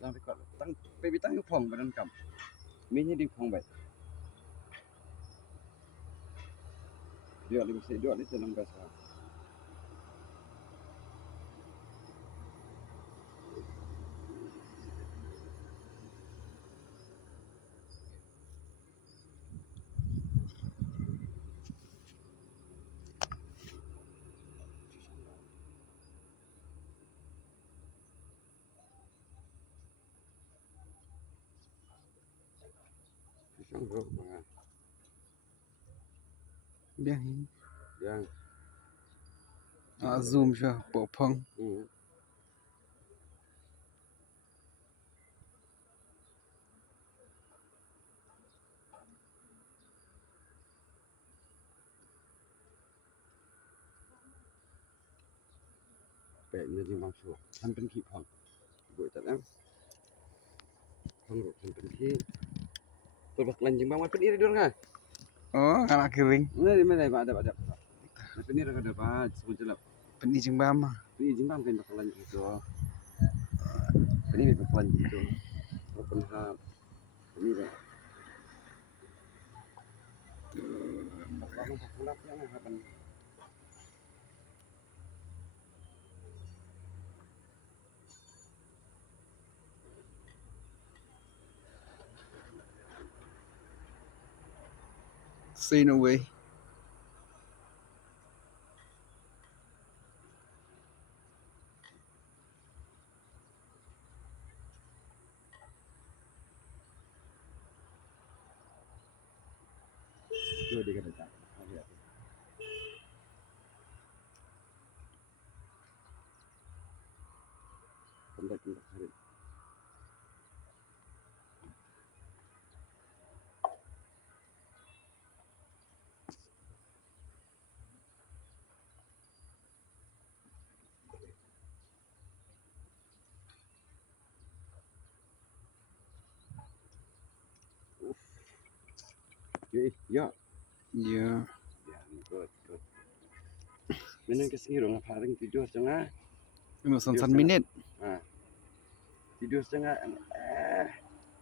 đang record tăng baby tăng cái phòng và đang cầm mình như đi phòng vậy dia lebih sedih dia dalam bahasa pisang bro Biang yang zoom cho bộ phong vậy như đi mang xuống thànhเป็นขี้phòng buổi tận em phòng rồi thànhเป็นขี้tôi bật lên chừng bangมันเป็นini dulu kan oh anak kering ini adaเป็นini ada apa sebetulnya peni Jengbam ini chừng bang kan bakalan gitu ini bakalan gitu open hub ini deh bakalan populer yang akan say no way dua dia kata tak lihat kontak hari ya yeah good Minum kesini dong, paling tidur setengah. 1 minit Nah, tidur setengah.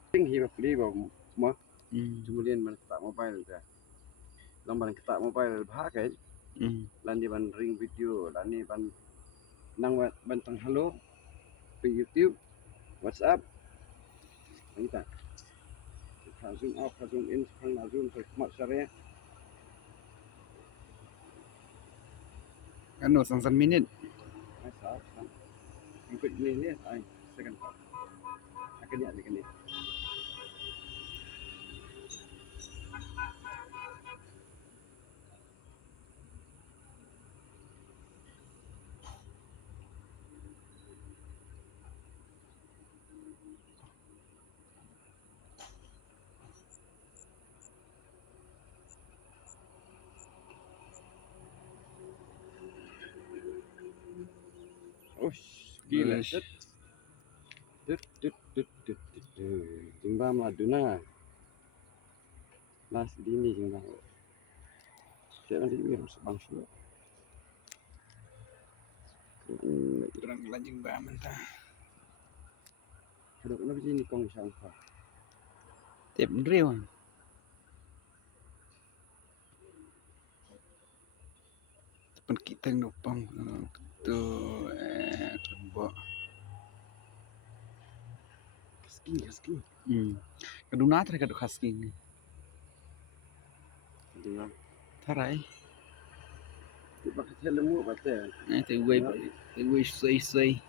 Tinggi beli bawa mah. Kemudian letak mobile tu. Lamban ketak mobile pakai. Lani ban ring video, lani ban nang bantang halo. Di YouTube, WhatsApp. Kita. Zoom out, zoom in, zoom mat sare. anu 1 minit Masa. Ikut ni ai second part. Akan dia ni. Oh, gila. Jengbam Aduna. Las dini jengbam. Saya nanti biar sebang sudah. kurang Jengbam entah Ada kenapa sini kong sampah? tiap drill tepan kita nopang tu lembok Kasking. kaduna tadi kaduk kasking Dengan tarai pakai helm baca. te wei sei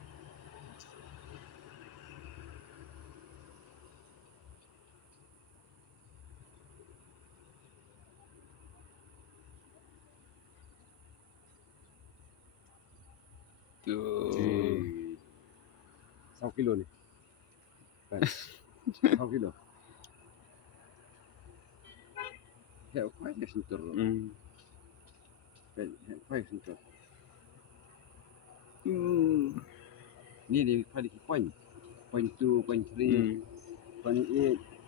tu 1 kilo ni. Kan. 1 kilo. Ya, kuai dia sentur. Kuai sentur. Ni dia kuai point 2, point 3, point 8.